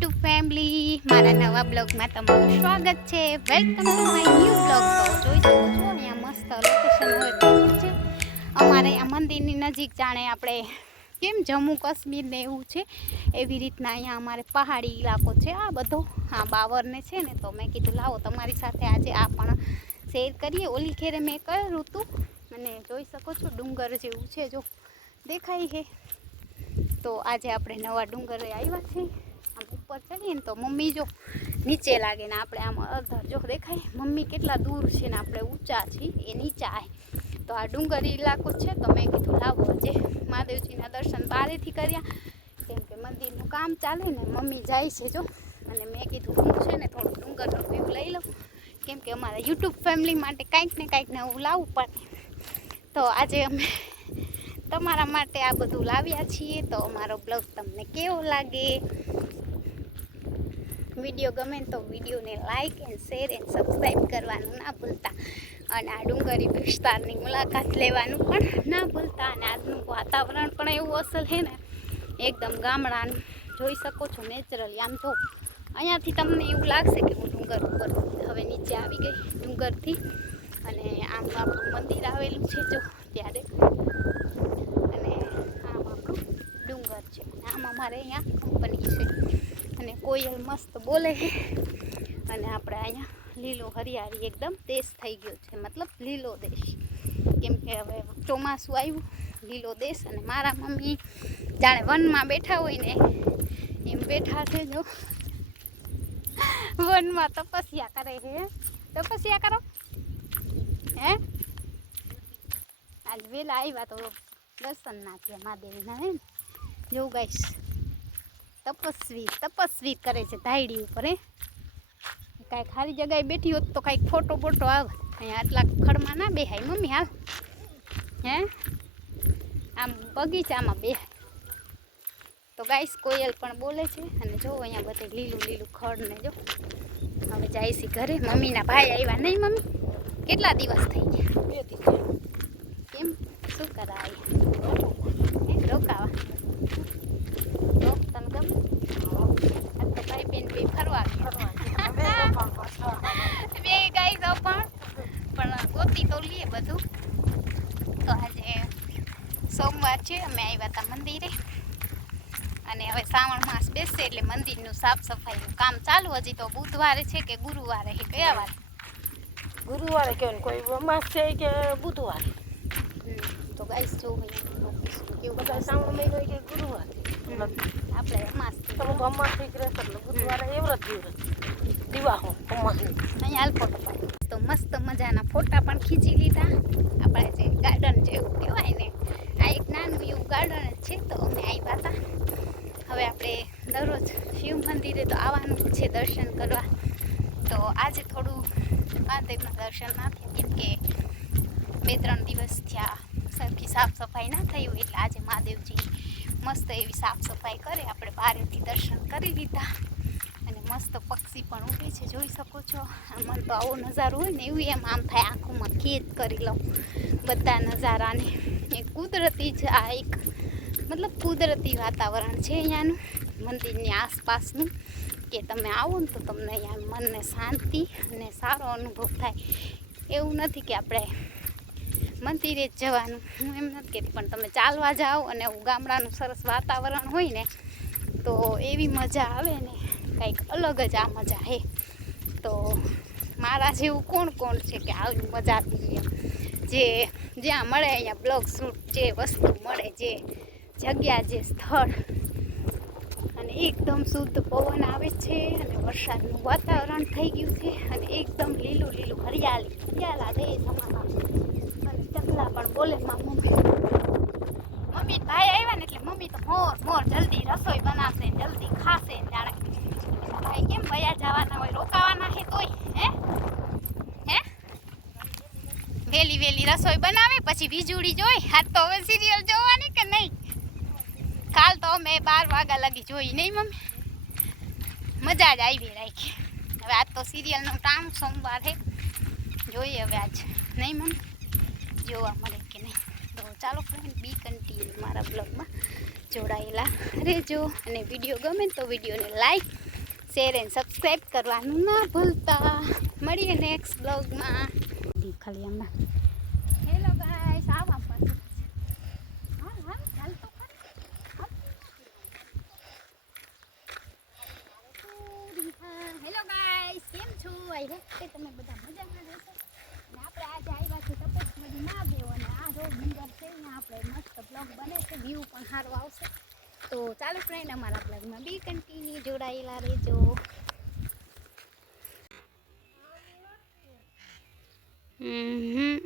YouTube family, મારા નવા બ્લોગમાં તમારું સ્વાગત છે. Welcome to my new blog. તો જોઈ શકો છો અહીંયા મસ્ત લોકેશન હોય છે અમારે આ મંદિરની નજીક. જાણે આપણે કેમ જમ્મુ કાશ્મીર ને એવું છે એવી રીતના અહીંયા અમારે પહાડી ઇલાકો છે આ બધો. હા, બાવરને છે ને, તો મેં કીધું લાવો તમારી સાથે આજે આ પણ શેર કરીએ. ઓલી ખેરે મેં કર્યું હતું અને જોઈ શકો છો ડુંગર જેવું છે, જો દેખાય છે. તો આજે આપણે નવા ડુંગરે આવ્યા છીએ. આમ ઉપર ચડીએ ને તો મમ્મી જો નીચે લાગે ને આપણે આમ અધર જો દેખાય મમ્મી કેટલા દૂર છે ને આપણે ઊંચા છીએ, એ નીચા આવે. તો આ ડુંગરી ઇલાકો છે, તો મેં કીધું લાવો આજે મહાદેવજીના દર્શન બારેથી કર્યા, કેમ કે મંદિરનું કામ ચાલે ને મમ્મી જાય છે જો. અને મેં કીધું હું છે ને થોડું ડુંગરનો વ્યૂ લઈ લઉં, કેમ કે અમારા યુટ્યુબ ફેમિલી માટે કાંઈક ને કાંઈક નવું લાવવું પડે. તો આજે અમે તમારા માટે આ બધું લાવ્યા છીએ. તો અમારો બ્લોગ તમને કેવો લાગે? વિડીયો ગમે તો વિડીયોને like and share and subscribe કરવાનું ના ભૂલતા, અને આ ડુંગરી વિસ્તારની મુલાકાત લેવાનું પણ ના ભૂલતા. અને આજનું વાતાવરણ પણ એવું અસલ છે ને, એકદમ ગામડાનું જોઈ શકો છો નેચરલી. આમ જો અહીંયાથી તમને એવું લાગશે કે હું ડુંગર ઉપર હવે નીચે આવી ગઈ ડુંગરથી, અને આમ આપણું મંદિર આવેલું છે જો ત્યારે, અને આમ આપણું ડુંગર છે. આમ અમારે અહીંયા કંપની છે અને કોયલ મસ્ત બોલે છે. અને આપણે અહીંયા લીલો હરિયાળી એકદમ દેશ થઈ ગયો છે, મતલબ લીલો દેશ, કેમ કે હવે ચોમાસું આવ્યું, લીલો દેશ. અને મારા મમ્મી જાણે વનમાં બેઠા હોય ને એમ બેઠા છે જો, વનમાં તપસ્યા કરે છે. તપસ્યા કરો હે. આજ વેલા આવ્યા તો દર્શન ના થયા મહાદેવના હે ને. જોવું ગાઈશ, તપસ્વી કરે છે ધાયડી ઉપર. કાંઈક સારી જગ્યાએ બેઠી હોત તો કાંઈક ફોટો બોટો આવે. અહીંયા આટલા ખડમાં ના બેહાય મમ્મી, હાલ હે આમ બગીચામાં બેહાય. તો ગાઈસ કોયલ પણ બોલે છે. અને જો અહીંયા બધે લીલું લીલું ખડ ને જો. હવે જાય છે ઘરે. મમ્મીના ભાઈ આવ્યા નહીં મમ્મી? કેટલા દિવસ થઈ ગયા? 2 દિવસ. કેમ શું કરાય રોકાવા? તને ગમે? આ તો ભાઈ બેન બે ફરવા બે ગાઈસ પણ ગોતી તો લઈએ બધું. તો આજે સોમવાર છે, અમે આવ્યા હતા મંદિરે. અને હવે શ્રાવણ માસ બેસશે એટલે મંદિરનું સાફ સફાઈનું કામ ચાલુ. હજી તો બુધવારે છે કે ગુરુવારે છે? કયા વાર? ગુરુવારે કહેવાય, કોઈ અમાસ છે કે બુધવારે. તો ગાઈસ જો કેવું બધા શ્રાવણ મહિનો કે ગુરુવારે આપણે અમાસ તમે તો અમાસ થઈ રહેશે એટલે બુધવારે એવરત દિવસ દિવાહો અમાસની. અહીંયા હાલ ફોટો પાડો. તો મસ્ત મજાના ફોટા પણ ખીચી લીધા. આપણે જે ગાર્ડન જેવું કહેવાય ને, આ એક નાનું એવું ગાર્ડન જ છે. તો અમે આવ્યા હતા. હવે આપણે દરરોજ શિવ મંદિરે તો આવવાનું જ છે દર્શન કરવા. તો આજે થોડું મહાદેવના દર્શન ના થયા, કેમ કે 2-3 દિવસ થયા સરખી સાફ સફાઈ ના થઈ હોય. એટલે આજે મહાદેવજી મસ્ત એવી સાફ સફાઈ કરે. આપણે બારેથી દર્શન કરી લીધા. અને મસ્ત પક્ષી પણ ઉભે છે, જોઈ શકો છો. મને તો આવો નજારો હોય ને એવું એમ આમ થાય આંખોમાં ખેદ કરી લઉં બધા નજારાને. એ કુદરતી જ આ એક મતલબ કુદરતી વાતાવરણ છે અહીંયાનું મંદિરની આસપાસનું, કે તમે આવો ને તો તમને અહીંયા મનને શાંતિ અને સારો અનુભવ થાય. એવું નથી કે આપણે મંદિરે જ જવાનું, હું એમ નથી કહેતી, પણ તમે ચાલવા જાઓ અને એવું ગામડાનું સરસ વાતાવરણ હોય ને તો એવી મજા આવે ને, કંઈક અલગ જ આ મજા છે. તો મારા જેવું કોણ કોણ છે કે આવી મજા પીએ, જે જ્યાં મળે અહીંયા બ્લોગ શૂટ, જે વસ્તુ મળે, જે જગ્યા, જે સ્થળ, અને એકદમ શુદ્ધ પવન આવે છે અને વરસાદનું વાતાવરણ થઈ ગયું છે. અને એકદમ લીલું લીલું હરિયાળા દે સમાના. અને ચકલા પણ બોલે મમ્મી ભાઈ આવ્યા ને એટલે મમ્મી તો મોર જલ્દી રસોઈ બનાવશે, જલ્દી ખાશે. જાણે ભાઈ કેમ ભયા જવાના હોય, રોકાવાના છે તોય હે વેલી રસોઈ બનાવે, પછી વીજળી જોઈ. આજ તો હવે સિરિયલ જોવાની કે નહીં? કાલ તો અમે 12 વાગ્યા લગી જોઈ નહીં મમ્મી? મજા જ આવી રાખી. હવે આજ તો સિરિયલનું ટાઈમ સોમવાર છે, જોઈએ હવે આજ નહીં મમ્મી જોવા મળે કે નહીં. તો ચાલો ફ્રેન્ડ, બી કન્ટિન્યુ મારા બ્લોગમાં જોડાયેલા રહેજો. અને વિડીયો ગમે તો વિડીયોને લાઈક શેર એન્ડ સબસ્ક્રાઈબ કરવાનું ના ભૂલતા. મળીએ નેક્સ્ટ બ્લોગમાં. ખાલી હમણાં હેલો ગાઈસ આવા પાછું હાલ હાલ હાલ તો ખરી. હેલો ગાઈસ કેમ છો? આઈ હોપ કે તમે બધા મજામાં રહેશો. અને આપણે આજે આવ્યા છીએ તપેશમડી મહાદેવ અને આ રોડ ડુંગર છે ને આપણે મસ્ત બ્લોગ બને છે, વ્યૂ પણ સારો આવશે. તો ચાલો ફ્રેન્ડ અમારા બ્લોગમાં બી કન્ટિન્યુ જોડાયેલા રહેજો. હમ